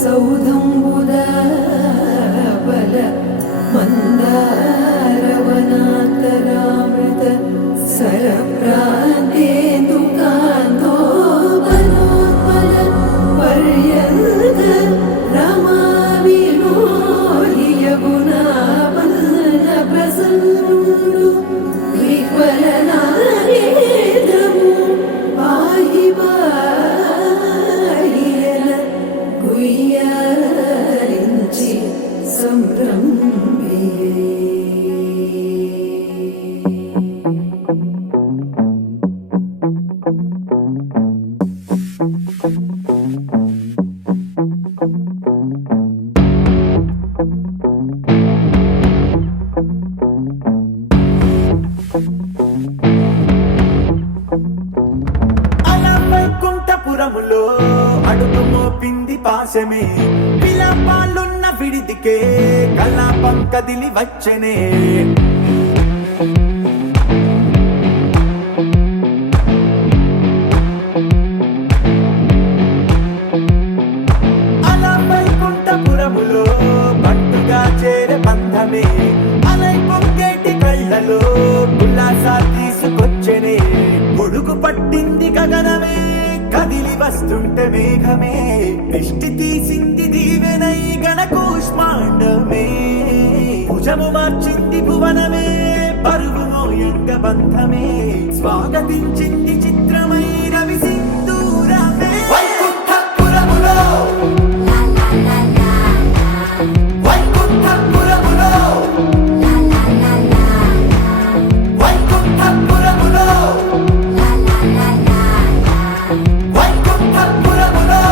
सौधम्बुदाबल मन्दारवनान्तरामृत सरप्रान्तेन्दुकान्तोपनोत्पल पर्यन्त रमाविनोदि यमुनावल्लभप्रसन्नु विह्वलनारेन्द्रमु पाहि पाहियन गुह्याరించి సంభ్రమియే. వైకుంఠపురములో అడుగు మోపింది పాశమే విలాపాలున్న విడిదికే కలాపం కదిలి వచ్చనే. అలా వైకుంఠపురములో పట్టుగా చేరే బంధమే అలై పొంగేటి కళ్ళలో ఉల్లాస తీసుకొచ్చనే. పొడుగు పట్టింది గగనమే కదిలి వస్తుంటే మేఘమే దృష్టి తీసింది దీవెనై గణకూష్మాండమే. భుజము మార్చింది భువనమే పరుగు మోయంగ బంధమే స్వాగతించింది చిత్రమై రవి సింధూరమే. వైకుంఠపురములో వైకుంఠపురములో వైకుంఠపురములో వైకుంఠపురములో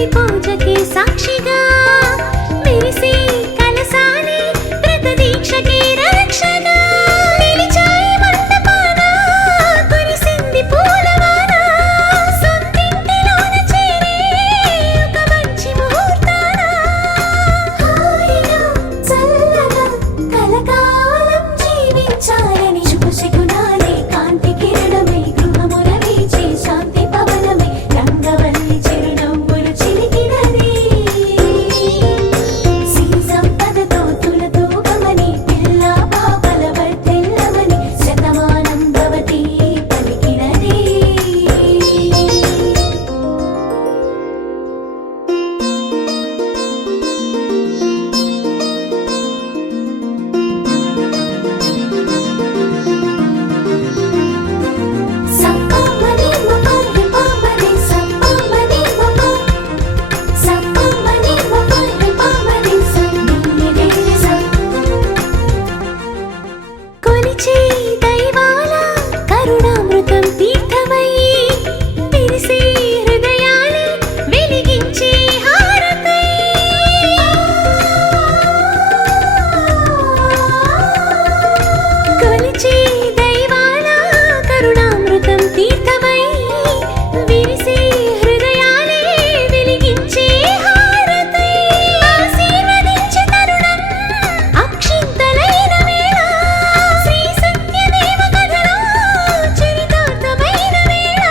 తొలి పూజకి సాక్షిగా మెరిసే కలసాని వ్రత దీక్షకి రక్షగా నిలిచాయి మంటపాన కురిసింది పూలవాన సొంతింటిలోన చేరే ఒక మంచి ముహూర్తాన హాయిగా చల్లగా కలకాలం జీవించాలని శుభశకునాలే కాంతి కిరణమే గృహముల వీచే శాంతి పవనమే రంగవల్లి చిరునవ్వులు చిలికినది సిరి సంపదతో తులతూగమని పిల్ల పాపల వర్ధిల్లమని శతమానం భవతి పలికినది సప్పమని మపని పమని సప్పమని మప సప్పమని మపని పమని సన్నిధి కొలిచే దైవాల కరుణామృతం తీర్థమై విరిసే హృదయాన్ని వెలిగించే హారతై కొలిచే దైవాల కరుణామృతం తీర్థమై విరిసే హృదయాన్ని వెలిగించే హారతై ఆశీర్వదించే తరుణం అక్షింతలైన వేళ శ్రీ సత్యదేవ కథలో చరితార్థమైన వేళ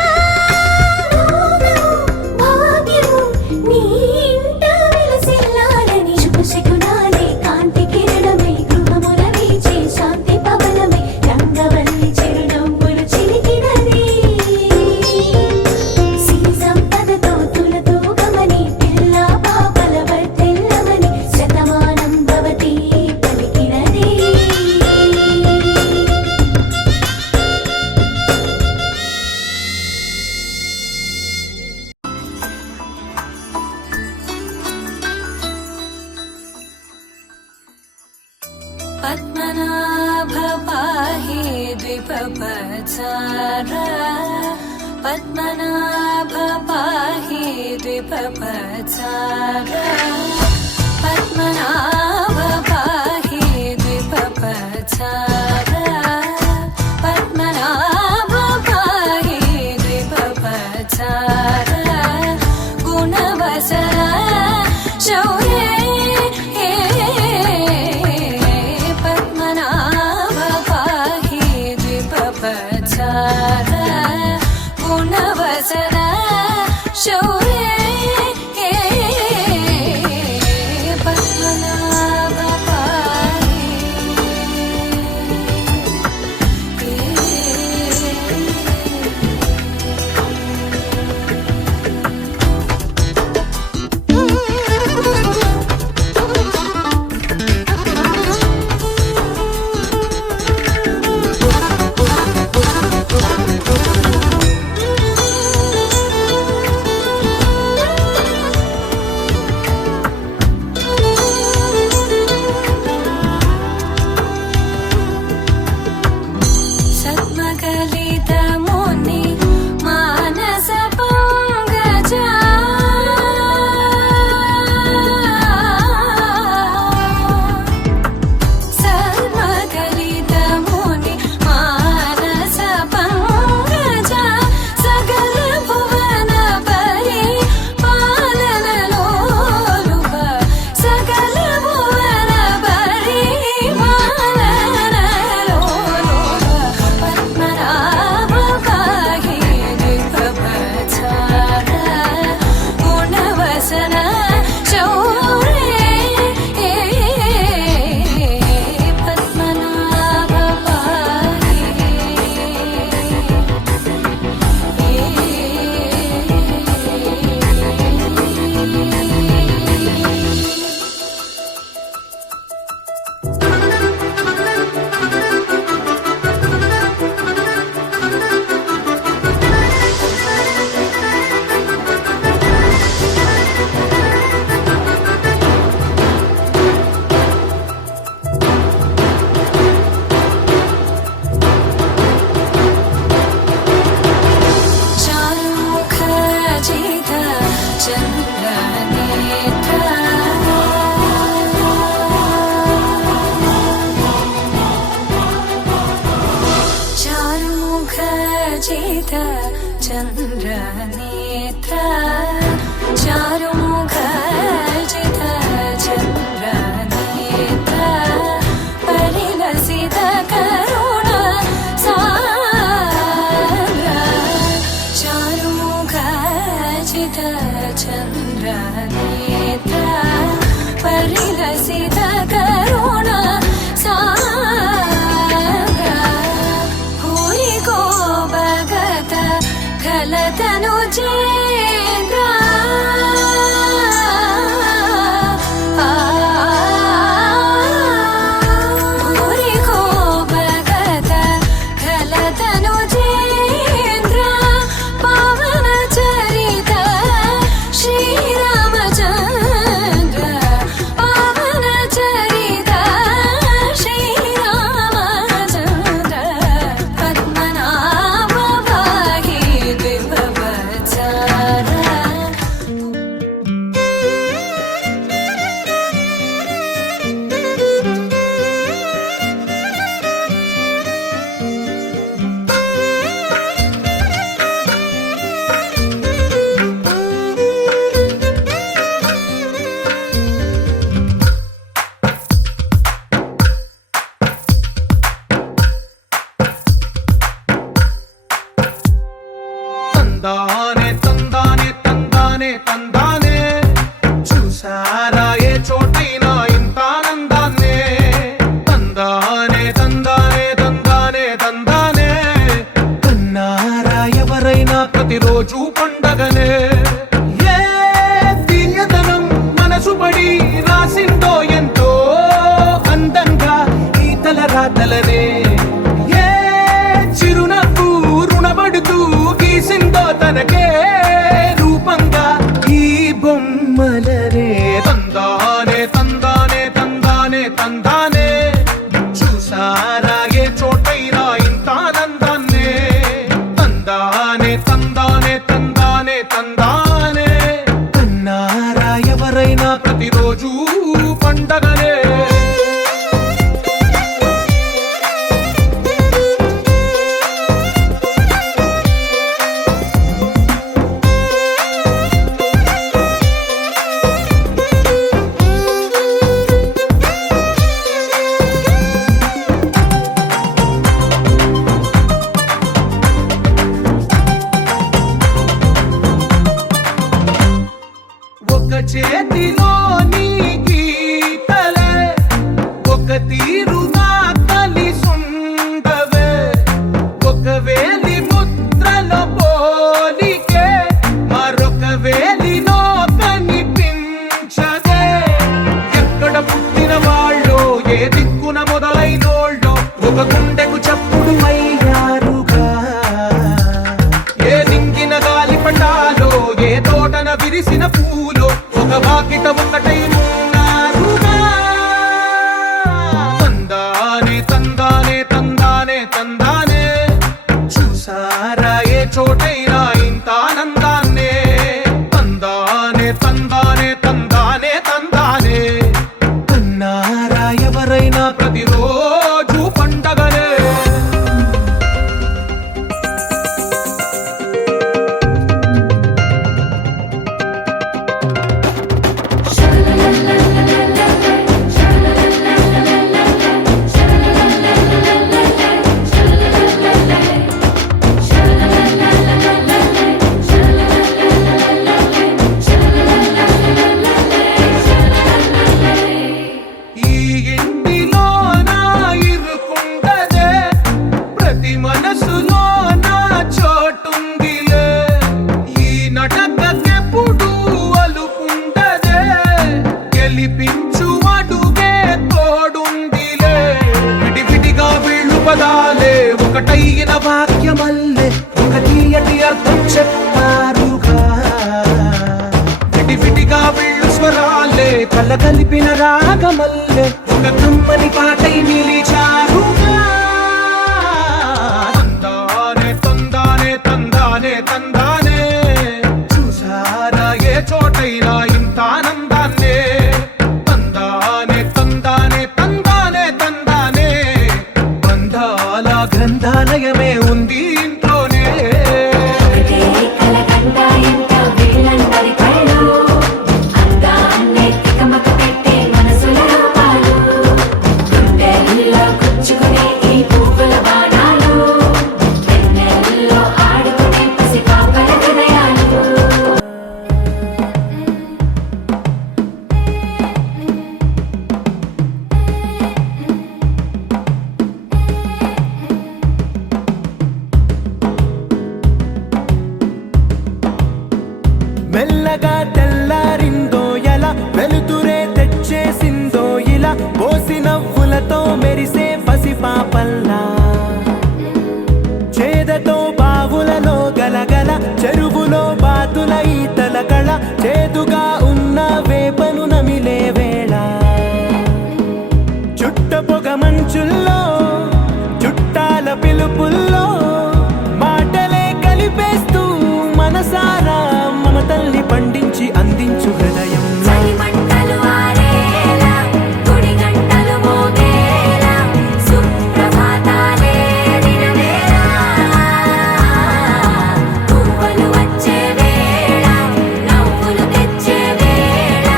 భోగము భాగ్యము నీ ఇంట వెలసిల్లాలని శుభశకునాలే కాంతి కిరణమే గృహముల వీచే శాంతి పవనమే రంగవల్లి చిరునవ్వులు చిలికినది సిరి సంపదతో తులతూగమని పిల్ల పాపల వర్ధిల్లమని శతమానం భవతి పలికినది పద్మనాభ పాహి ద్విపపచార పద్మనాభ పాహి ద్విపపచార పద్మనాభ పాహి ద్విపపచార పద్మనాభ పాహి ద్విపపచార గుణవసర శౌర్యే పద్మనాభ పాహి ద్విపపచార గుణవసర శౌర్యే పద్మనాభ పాహి నేత్ర చారుముఖజిత చంద్ర నేత్ర పరిలసిత కరుణ సాంద్ర చారుముఖజిత చంద్ర నేత్ర పరిలసిత కరుణ సాంద్ర భూరి కో భగత ఖలతను చేంద్ర భూరి కో భగత ఖలతను చేంద్ర పవన చరిత శ్రీరామచంద్ర పవన చరిత శ్రీరామచంద్ర పద్మనాభ వాహి దివ్యవత్సర తందానే తందానే తందానే తందానే చూసారా ఏ చోటైనా ఇంత ఆనందాన్నే తందానే తందానే తందానే తందానే కన్నారా ఎవరైనా ప్రతిరోజు పండగనే ఏ తీయదనం మనసు పడి రాసిందో ఎంతో అందంగా ఈ తల రాతలనే ఏ చిరునవ్వు రుణపడుతూ గీసిందో తనకే రూపంగా ఈ బొమ్మలనే తందానే తందానే తందానే తందానే చూసారా ఏ చోటైనా ఇంత ఆనందాన్నే తందానే తందానే తందానే తందానే కన్నారా ఎవరైనా ప్రతిరోజు పండగనే ఒక చేతిలో నీ గీతలే ఒక తీరుగా కలిసుండవే ఒక వేలి ముద్రలో పోలికే మరొక వేలిలో కనిపించదే ఎక్కడ పుట్టిన వాళ్ళో ఏ దిక్కున మొదలైనోళ్ళో ఒక గుండెకు చప్పుడు అయ్యారుగా ఏ దింగిన గాలి పటాలో ఏ తోటన విరిసిన పూలో ఒక వాకిట ఒకటై ఉన్నారుగా తందానే తందానే తందానే తందానే చూసారా ఏ చోటైనా ఇంత ఆనందాన్నే తందానే తందానే తందానే తందానే కన్నారా ఎవరైనా ప్రతిరోజు పండగనే ఈ ఇంటిలో నా ఇరుకుండదే ప్రతి మనసులో నా చోటుందిలే ఈ నటకెప్పుడు అలుకుండదే గెలిపించు అడుగే తోడుందిలే విడివిడిగా వీళ్ళు పదాలే ఒకటైన వాక్యమల్లే ఒక తీయటి అర్థం చెప్పారుగా విడివిడిగా వీళ్ళు స్వరాలే కల కలిపిన రాగమల్లే ఒక కమ్మని పాటై నిలిచారుగా తందానే తందానే తందానే తందానే చూసారా ఏ చోటైనా ఇంత ఆనందాన్నే తందానే తందానే తందానే తందానే బంధాల గ్రంథాలయమే ఉంది ఇంట్లోనే ఒకటే కలకండ ఎంత మెల్లగా తెల్లారిందో ఎలా వెలుతురే తెచ్చేసిందో ఇలా పోసి నవ్వులతో మెరిసే పసిపాపల్లా చేదతో బావులలో గలగల చెరువులో బాతుల ఈతల కళ చేదుగా ఉన్న వేపను నమిలే వేళ చుట్ట పొగ మంచుల్లో చుట్టాల పిలుపుల్లో మాటలే కలిపేస్తూ మనసారా మమతల్ని పండించి అందించు హృదయం చలిమంటలు ఆరేలా గుడి గంటలు మోగేలా సుప్రభాతాలే దినవేళ పువ్వులు వచ్చే వేళ నవ్వులు తెచ్చే వేళ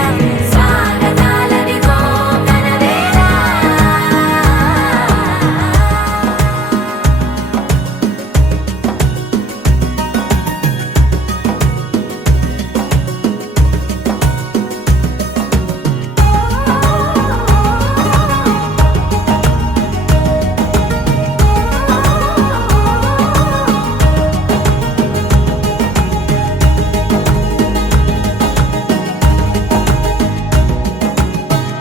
స్వాగతాలదిగో కనవేళ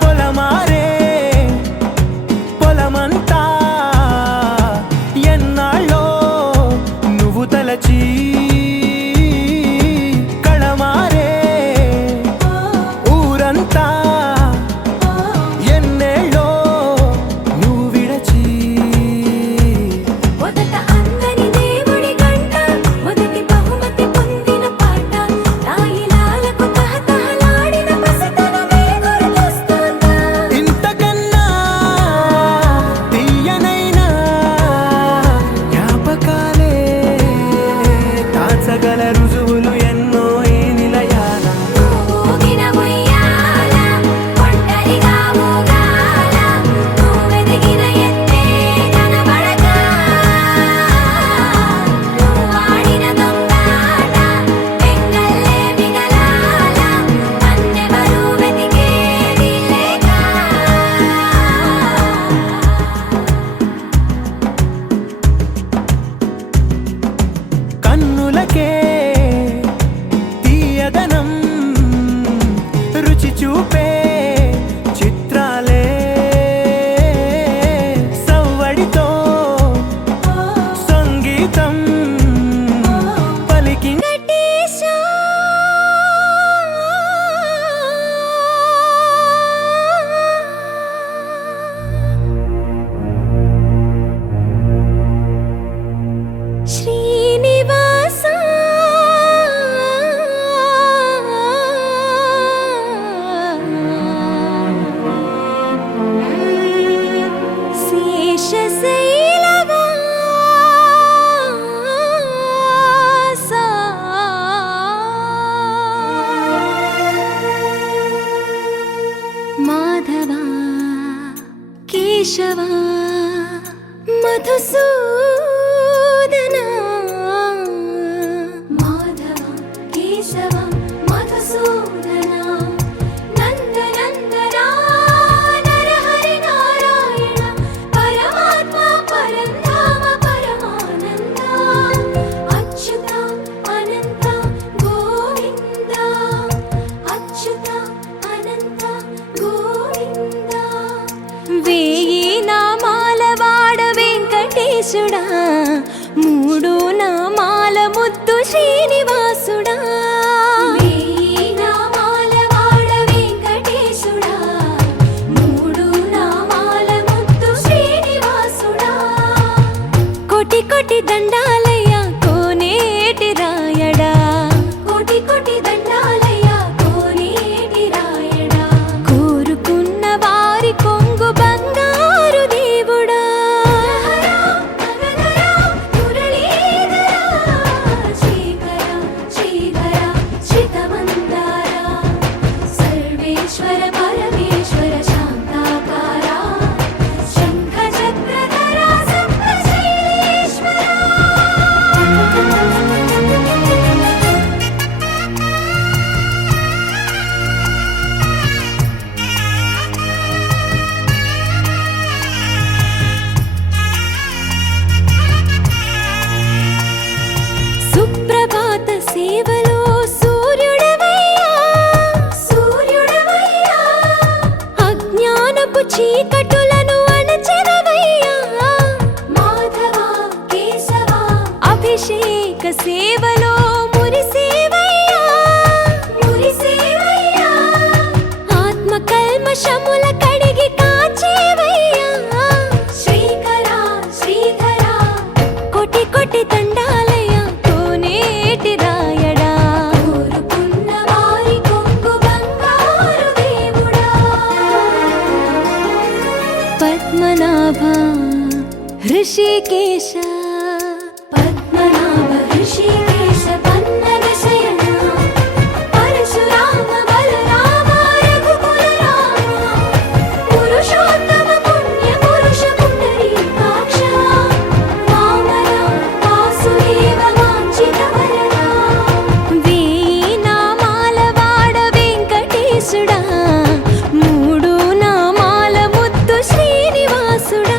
పొలమారే పొలమంతా ఎన్నాళ్ళో నువ్వు తలచి కళమారే ఊరంతా ఎన్నేళ్ళో నువ్వు విడచి మొదట అందని దేవుడి గంట మొదటి బహుమతి పొందిన పాట తాయిలాలకు తహతహలాడిన పసితనమే గుర్తొస్తుందా ఇంతకన్నా తీయనైనా జ్ఞాపకాలే దాచగల రుజువులు ఎన్నో ఈ నిలయాల ఊగిన ఉయ్యాల ఒంటరిగా ఊగాల నువ్వెదిగిన ఎత్తే కనబడక నువ్వాడిన దొంగాట పెంగల్లే మిగలాల నన్నెవరూ వెతికేది లేక కన్నులకే తీయదనం రుచి చూపే చిత్రాలే సవ్వడితో సంగీతం పలికి వెంకటేశా శ్రీనివాస శేషశైలవాస మాధవా కేశవా మధుసూదనా మాధవ కేశవ మధుసూదనా నందనందనా నరహరి నారాయణ పరమాత్మ పరంధామ పరమానంద అచ్యుత అనంత గోవింద అచ్యుత అనంత గోవింద వేయి నామాల వాడ వెంకటేశుడా మూడు నామాల ముద్దు శ్రీనివాసుడా వేయి నామాల ऋषिकेश पद्मनाभ ऋषिकेश पन्नग शयना परशुराम बलराम रघुकुल राम पुरुषोत्तम पुण्य पुरुष पुंडरीकाक्ष वामन वासुदेव वाञ्छित वरदा వేయి నామాల వాడ వెంకటేశుడా మూడు నామాల ముద్దు శ్రీనివాసుడా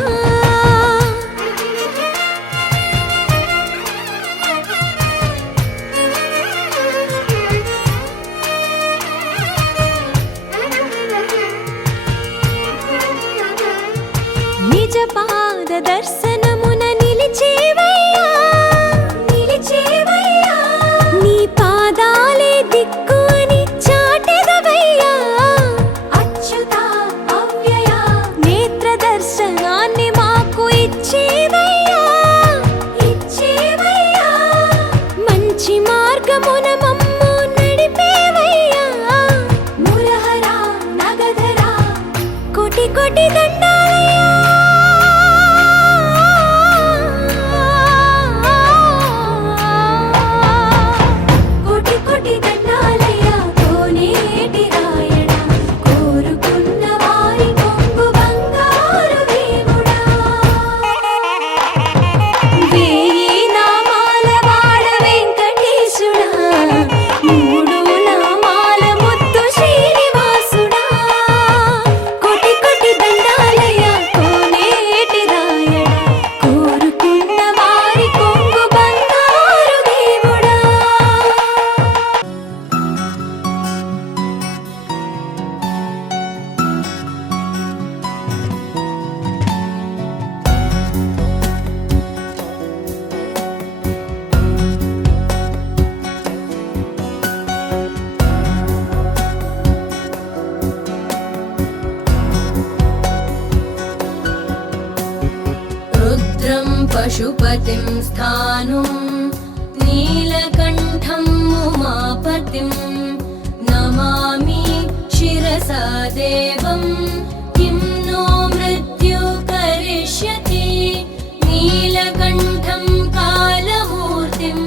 నిజ పాద దర్శనమున నిలిచేవయ్యా నిలిచేవయ్యా నీ పాదాలే దిక్కు అని చాటెదవయ్యా అచ్యుత అవ్యయ నేత్ర దర్శనాన్ని మాకు ఇచ్చేవయ్యా ఇచ్చేవయ్యా మంచి మార్గమున మమ్ము నడిపేవయ్యా మురహర నగధర కోటి కోటి దండాలయ్యా కోటి కోటి దండాలయ్య కోనేటి రాయణ కోరుకున్న వారి కొంగు బంగారు దేవుడా వేయి నామాల వాడ వెంకటేశుడా మూడు నామాల ముద్దు శ్రీనివాసుడా కోటి కోటి దండాలయ్య కోనేటి రాయణ కోరుకున్న వారి కొంగు బంగారు దేవుడా रुद्रं पशुपतिं स्थाणुं नीलकण्ठं उमापतिं नमामि शिरसा देवं किं नो मृत्यु करिष्यति नीलकण्ठं कालमूर्तिं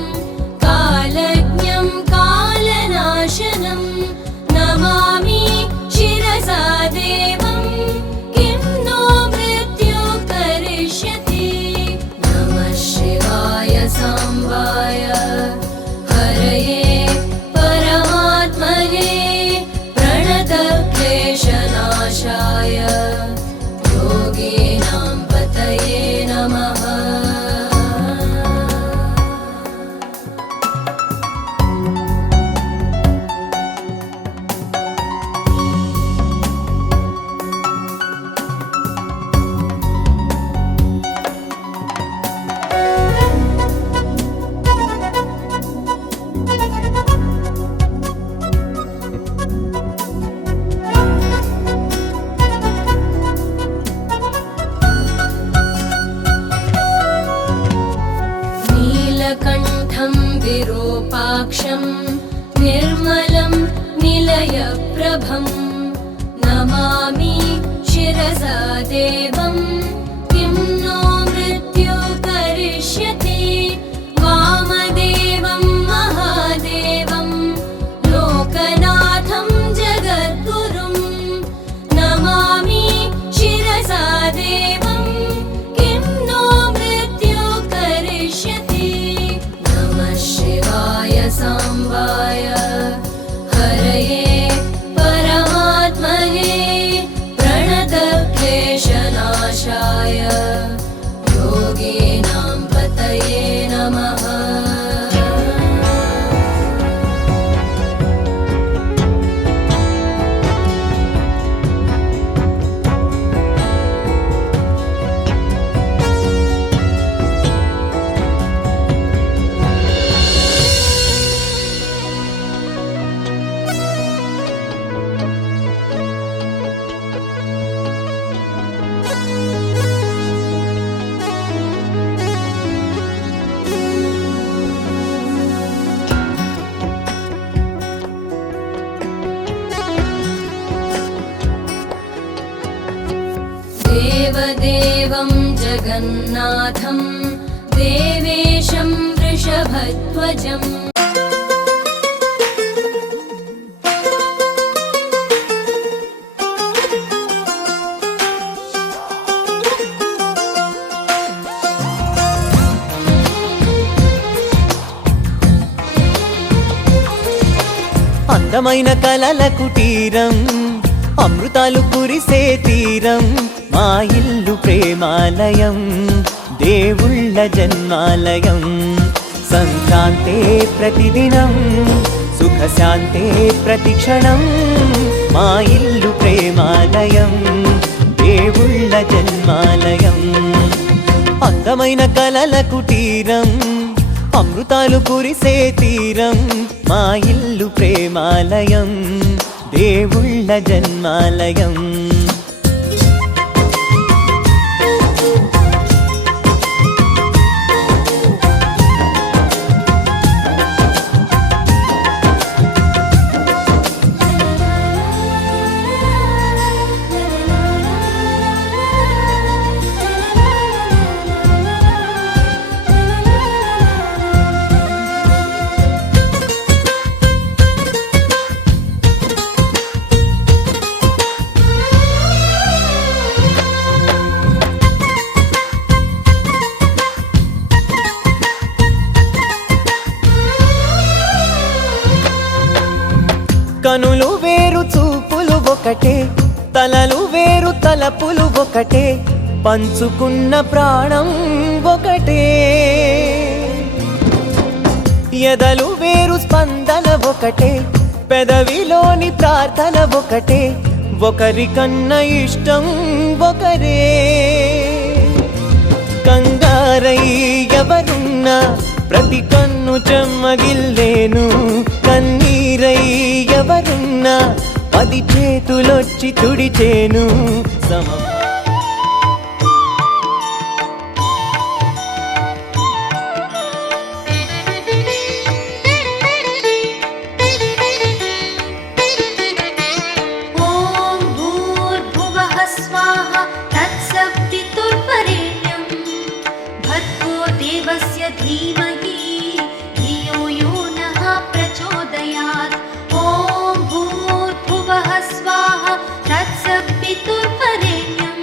कालज्ञं कालनाशनं नमामि शिरसा देवं किं नो मृत्यु करिष्यति नमः शिवाय सांबाय हरये परमात्मने प्रणतक्लेशनाशाय योगिनां पतये नमः नीलकण्ठं विरूपाक्षं निर्मलं निलयप्रभं नमामि शिरसा देवं किं नो मृत्यु करिष्यति वामदेवं महादेवं लोकनाथं जगद्गुरुं नमामि शिरसा देवं किं नो मृत्यु करिष्यति नमः शिवाय सांबाय हरये परमात्मने प्रणतक्लेशनाशाय जगन्नाथं देवेशं वृषभध्वजम् అందమైన కలల కుటీరం అమృతాలు కురిసే తీరం మా ఇల్లు ప్రేమాలయం దేవుళ్ళ జన్మాలయం సంక్రాంతే ప్రతిదినం సుఖశాంతే ప్రతిక్షణం మా ఇల్లు ప్రేమాలయం దేవుళ్ళ జన్మాలయం అందమైన కలల కుటీరం అమృతాలు కురిసే తీరం మా ఇల్లు ప్రేమాలయం దేవుళ్ళ జన్మాలయం కనులు వేరు చూపులు ఒకటే తలలు వేరు తలపులు ఒకటే పంచుకున్న ప్రాణం ఒకటే ఎదలు వేరు స్పందన ఒకటే పెదవిలోని ప్రార్థన ఒకటే ఒకరికన్నా ఇష్టం ఒకరే కంగారై ఎవరున్నా ప్రతి కన్ను చెమ్మగిల్లేను కన్నీరై ఎవరున్నా 10 చేతులొచ్చి తుడిచేను సమం ॐ भूर्भुवः स्वाहा तत्सवितुर्वरेण्यं भर्गो देवस्य धीमहि धियो यो नः प्रचोदयात् ॐ भूर्भुवः स्वाहा तत्सवितुर्वरेण्यं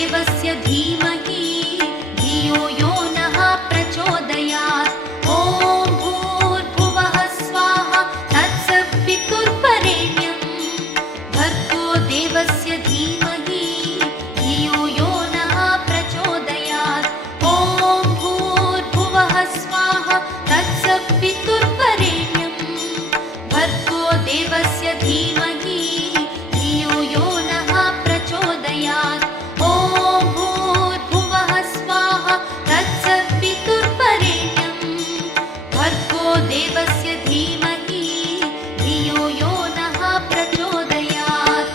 देवस्य धीमहि धियो यो नः प्रचोदयात् ॐ भूर्भुवः स्वाहा तत्सवितुर्वरेण्यं भर्गो देवस्य धीमहि धियो यो नः प्रचोदयात् ॐ भूर्भुवः स्वाहा तत्सवितुर्वरेण्यं भर्गो देवस्य धीमहि धियो यो नः प्रचोदयात् ॐ भूर्भुवः स्वाहा तत्सवितुर्वरेण्यं भर्गो देवस्य धीमहि धियो यो नः प्रचोदयात्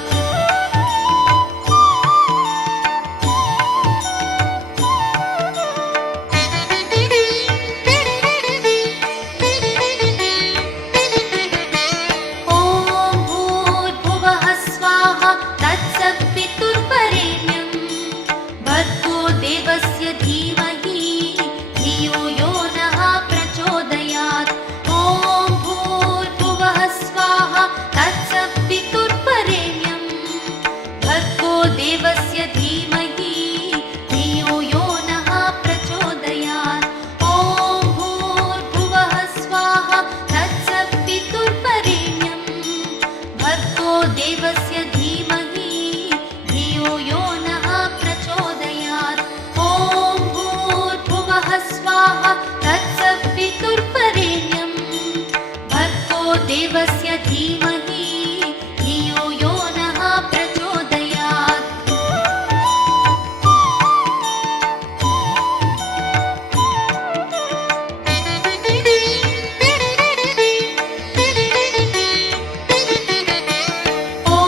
ॐ भूर्भुवः स्वाहा तत्सवितुर्वरेण्यं भर्गो देवस्य धीमहि धियो यो नः प्रचोदयात् ॐ भूर्भुवः स्वाहा तत्सवितुर्वरेण्यं भर्गो देवस्य धीमहि धियो यो नः प्रचोदयात् ॐ भूर्भुवः स्वाहा तत्सवितुर्वरेण्यं भर्गो देवस्य धीमहि धियो यो नः प्रचोदयात् ॐ भूर्भुवः स्वाहा तत्सवितुर्वरेण्यं भर्गो देवस्य धीमहि धियो यो नः प्रचोदयात् ॐ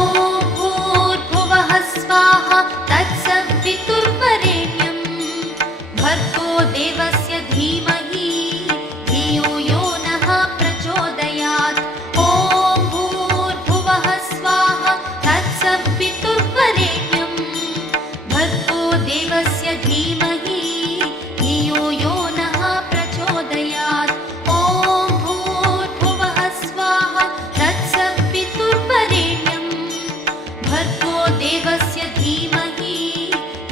भूर्भुवः स्वाहा तत्सवितुर्वरेण्यं भर्गो देवस्य धीमहि धियो यो नः प्रचोदयात् ॐ भूर्भुवः स्वाहा तत्सवितुर्वरेण्यं भर्गो देवस्य धीमहि धियो यो नः प्रचोदयात् ॐ भूर्भुवः स्वाहा तत्सवितुर्वरेण्यं भर्गो देवस्य धीमहि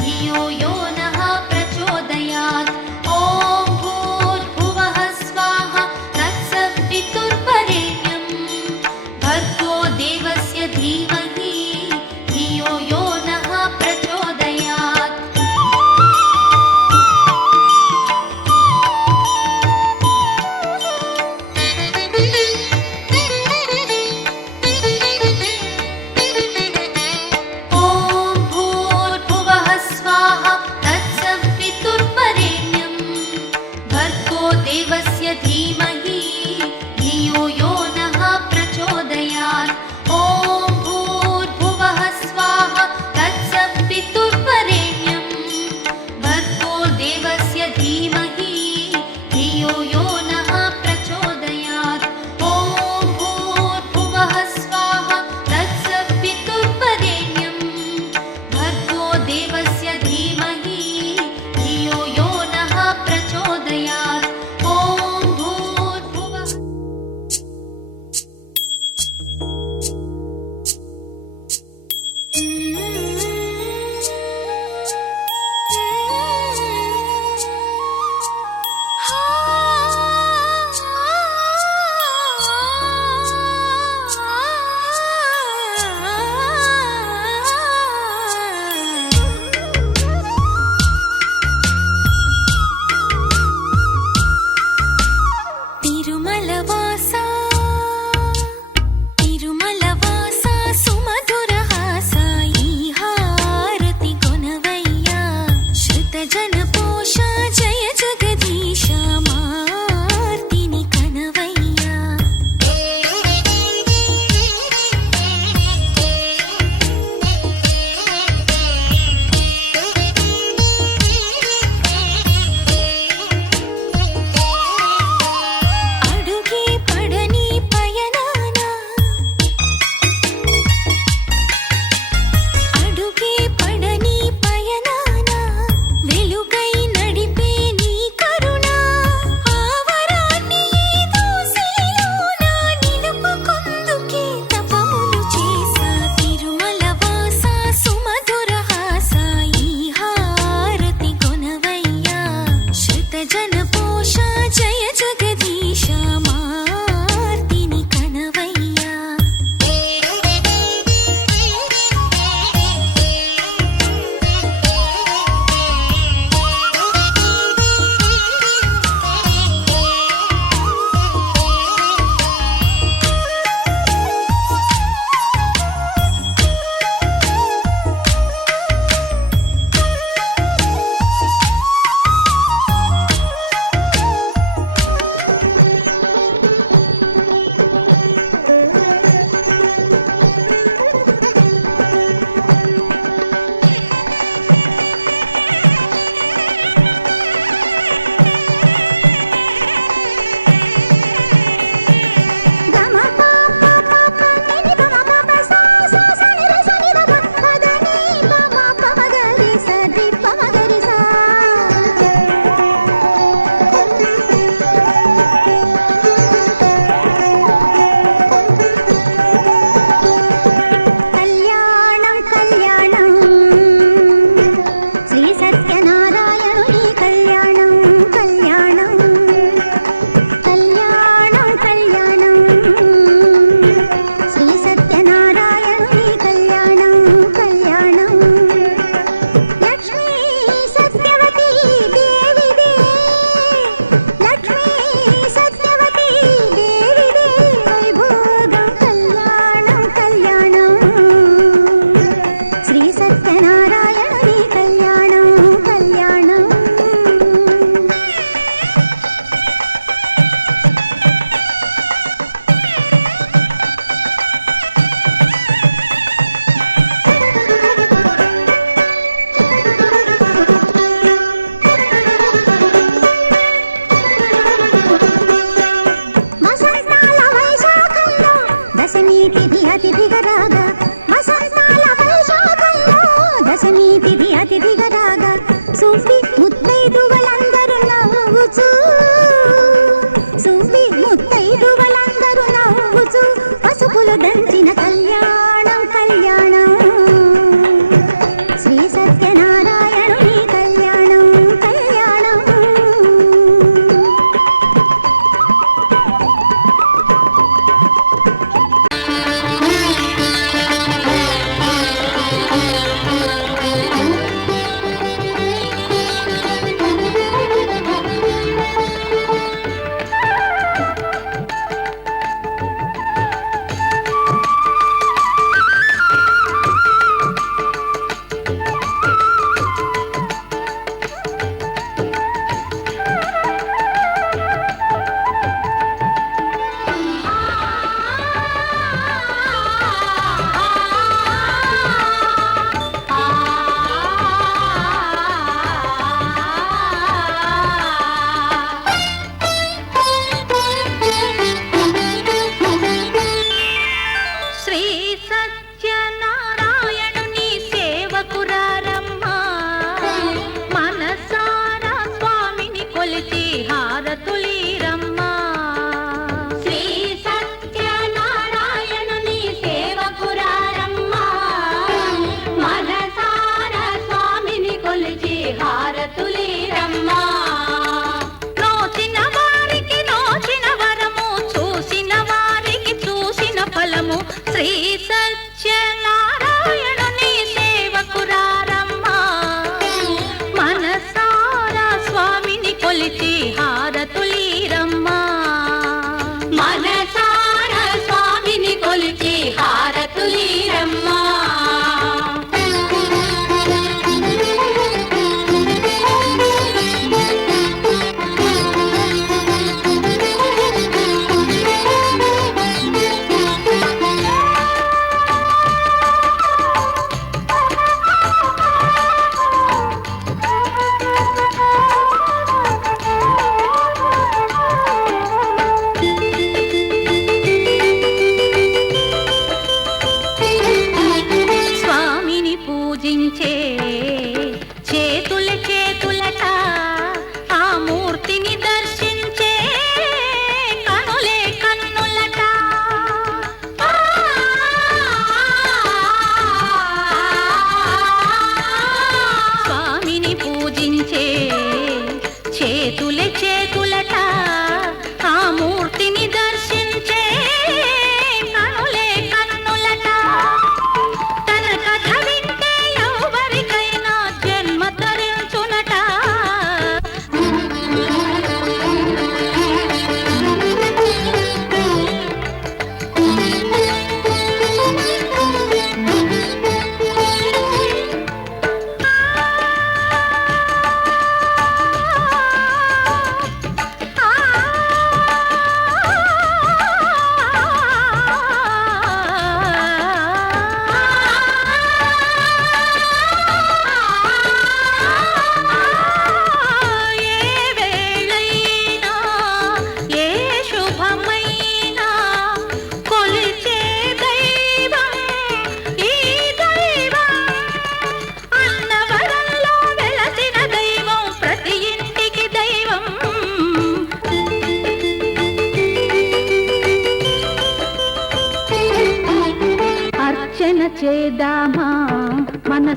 धियो यो नः प्रचोदयात् ॐ भूर्भुवः स्वाहा तत्सवितुर्वरेण्यं भर्गो देवस्य धीमहि धियो यो नः प्रचोदयात्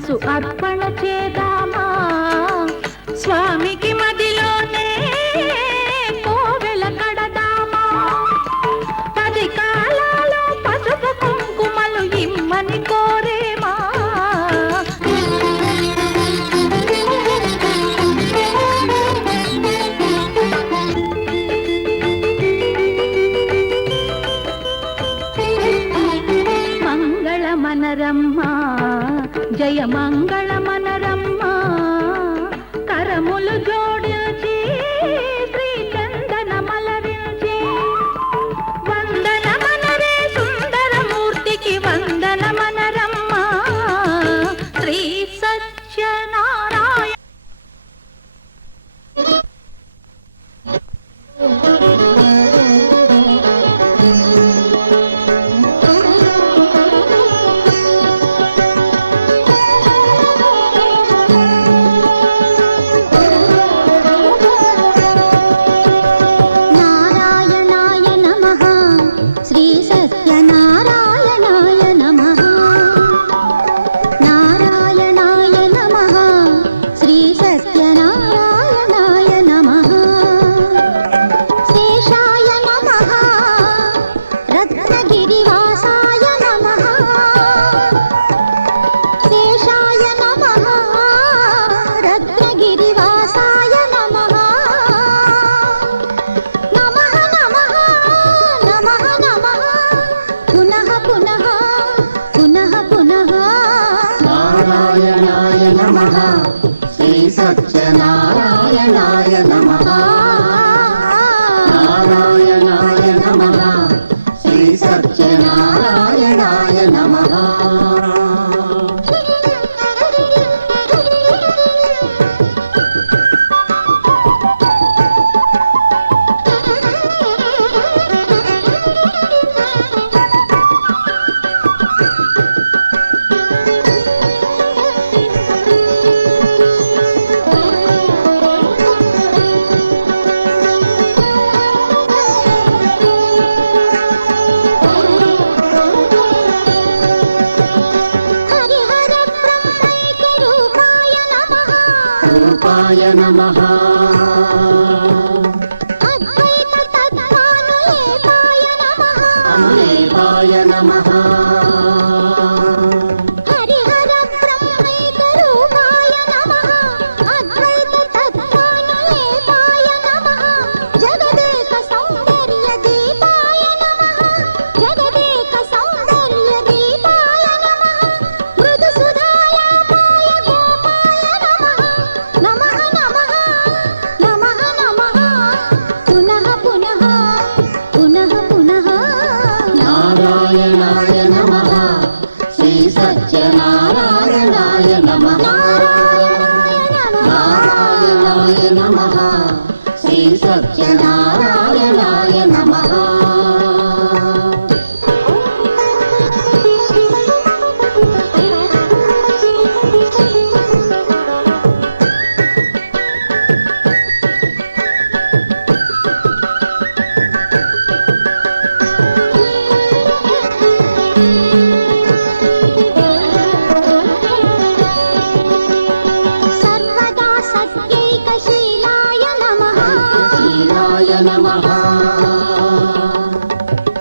మనసు అర్పణ చేద్దామా స్వామికి మదిలోనే కోవెల కడదామా 10 కాలాలు పసుపు కుంకుమలు ఇమ్మని కోరేమా మనరమ్మ జయ మంగళ మనరమ్మ కరములు జోడించి శ్రీ చందన మలరించి వందన మనరే సుందరమూర్తికి వందన మనరమ్మ శ్రీ సత్యనారాయణ రూపాయ నమః అద్వైత తత్వానులేపాయ నమః అనులేపాయ నమః హరిహర బ్రహ్మైక రూపాయ నమః అద్వైత తత్వానులేపాయ నమః జగదేక సౌందర్య దీపాయ నమః జగదేక సౌందర్య దీపాయ నమః మృదు సుధాయాపాయ గోపాయ నమః నమః నమః నమః పునః పునః పునః పునః నారాయణాయ నమః శ్రీ సత్యనారాయణాయ నమః నారాయణాయ నమః శ్రీ సత్యనారాయణాయ నమః సర్వదా సత్యైకశీలాయ నమః శీలాయ నమః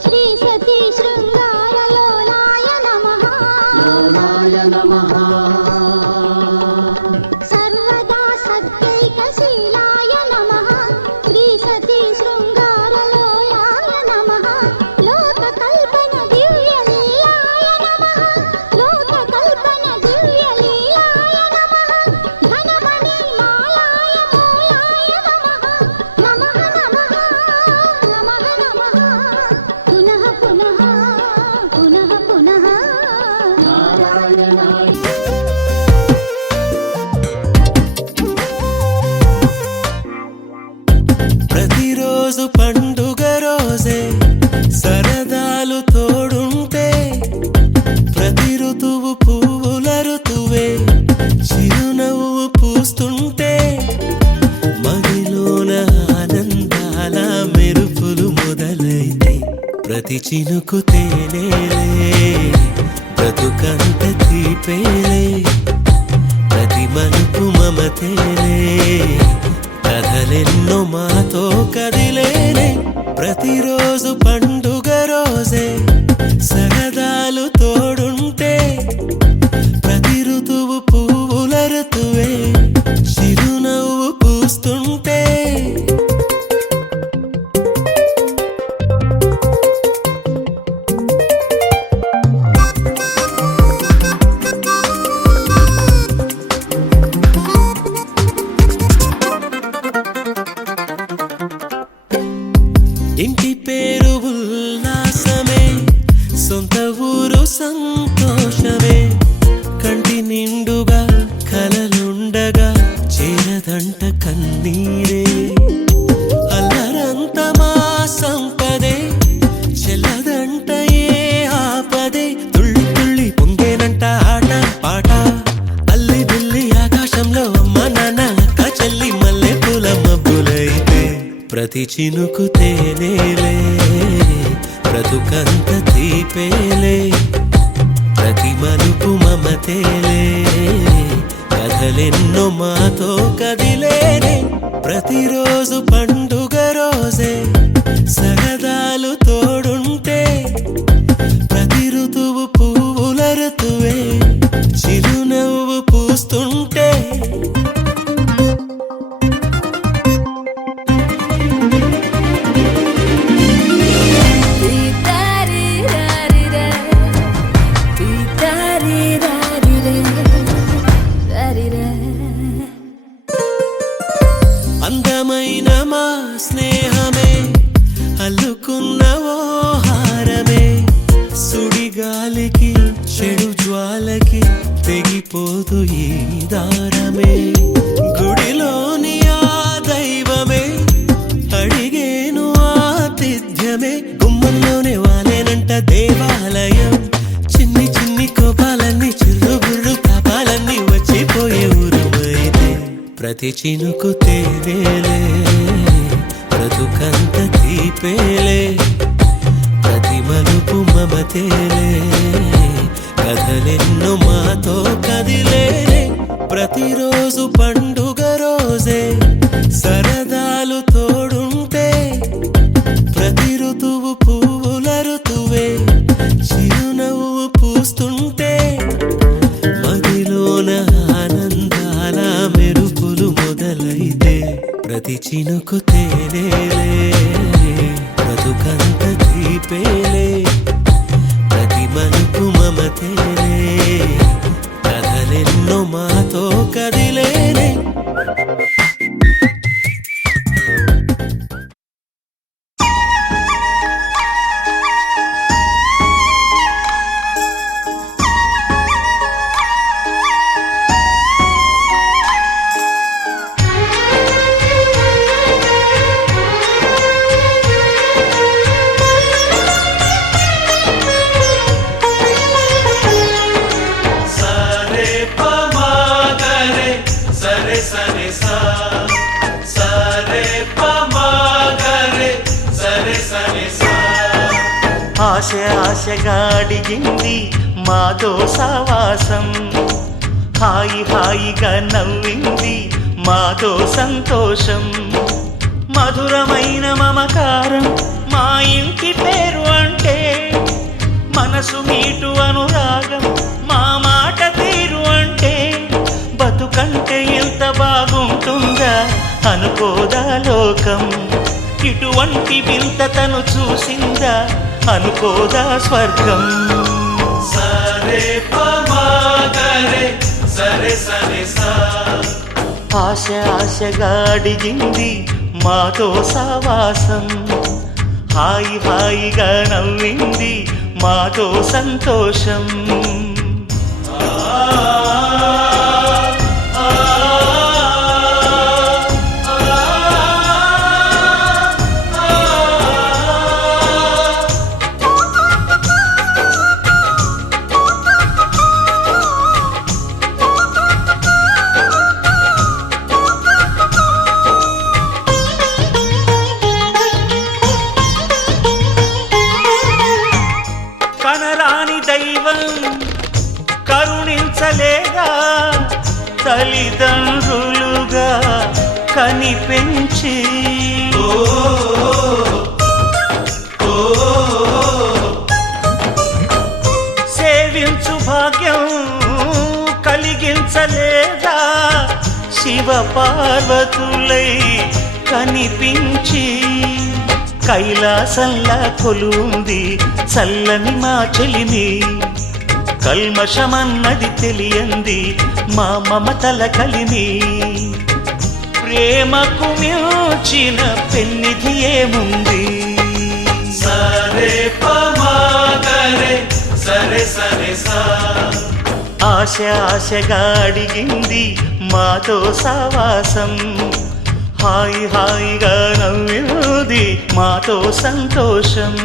శ్రీ సతీ శృంగారలోలాయ నమః లోలాయ నమః సర్వదా సత్యైకశీలాయ నమః శ్రీ సతీ శృంగారలోలాయ నమః లోకకల్పన దివ్యలీలాయ నమః లోకకల్పన దివ్యలీలాయ నమః ధనమణి మాలాయ మూలాయ నమః నమః నమః నమః నమః పునః పునః పునః పునః నారాయణాయ ప్రతిరోజు పండుగ రోజే సరదాలు తోడుంటే ప్రతి ఋతువు పువ్వుల ఋతువే చిరునవ్వు పూస్తుంటే మదిలోన ఆనందాల మెరుపులు మొదలైతే ప్రతి చినుకు తేలేలే బ్రతుకంత తీపేలే మలుపు మమతేలే కథలెన్నో మాతో కదిలేనే ప్రతిరోజు పండుగ రోజే సరదాలు తోడుంటే ప్రతి ఋతువు పువ్వుల ఋతువే చిరునవ్వు పూస్తుంటే ఇంటి పేరు ఉల్లాసమే సొంత ఊరు సంతోషమే కంటి నిండుగా కలలుండగా చేరదంట కన్నీరే అల్లరంత మా సంపదే చెల్లదంట ఏ ఆపదే తుళ్ళి తుళ్ళి పొంగేనంట ఆట పాట అల్లి బిల్లి ఆకాశంలో అమ్మ నాన్న అక్క చెల్లి మల్లె పూల మబ్బులైతే ప్రతి చినుకు తేనేలే బ్రతుకంత తీపేలే ప్రతి మలుపు మమతేలే కథలెన్నో మాతో కదిలేనే ప్రతిరోజు పండుగ రోజే సరదాలు తోడుంటే ప్రతి ఋతువు పువ్వుల ఋతువే చిరునవ్వు పూస్తుంటే అందమైన మా స్నేహమే అల్లుకున్న ఓ హారమే సుడిగాలికి చెడు జ్వాలకి తెగిపోదు ఈ దారమే గుడిలోని ఆ దైవమే అడిగేను ఆతిథ్యమే గుమ్మంలోనే వాలేనంట దేవాలయం చిన్ని చిన్ని కోపాలన్నీ చిల్లుబుర్రు తాపాలన్నీ వచ్చిపోయే ఊరమైతే ప్రతి చినుకు తేనేలే బ్రతుకంత తీపేలే ప్రతి మలుపు మమతేలే కథలెన్నో మాతో కదిలేనే ప్రతిరోజు పండుగ రోజే సరదాలు తోడుంటే ప్రతి ఋతువు పువ్వుల ఋతువే చిరునవ్వు పూస్తుంటే మదిలోన ఆనందాల మెరుపులు మొదలైతే ప్రతి చినుకు తేనేలే బ్రతుకంత తీపేలే ప్రతి మలుపు మమతేలే కథలెన్నో మాతో కదిలేనే ఆశ ఆశగా అడిగింది మాతో సావాసం హాయి హాయిగా నవ్వింది మాతో సంతోషం మధురమైన మమకారం మా ఇంటి పేరు అంటే మనసు మీటు అనురాగం మా మాట తీరు అంటే బతుకంటే ఎంత బాగుంటుందా అనుకోదా లోకం ఇటువంటి వింతతను చూసిందా అనుకోదా స్వర్గం సరే పమాగరే సరే సరే సా ఆశ ఆశగా అడిగింది మాతో సావాసం హాయి హాయిగా నవ్వింది మాతో సంతోషం కనరాని దైవం తల్లిదండ్రులుగా కనిపెంచి సేవించు భాగ్యం కలిగించలేదా శివ పార్వతులై కనిపించి కైలాసంలా కొలుంది చల్లని మా చెలిమి కల్మషమన్నది తెలియంది మా మమతల కలిమి ప్రేమకు మించిన పెన్నిధి ఏముంది సరే పమాగరే సరే సరే సా ఆశ ఆశగా అడిగింది మాతో సావాసం హాయి హాయిగా నవ్వింది మాతో సంతోషం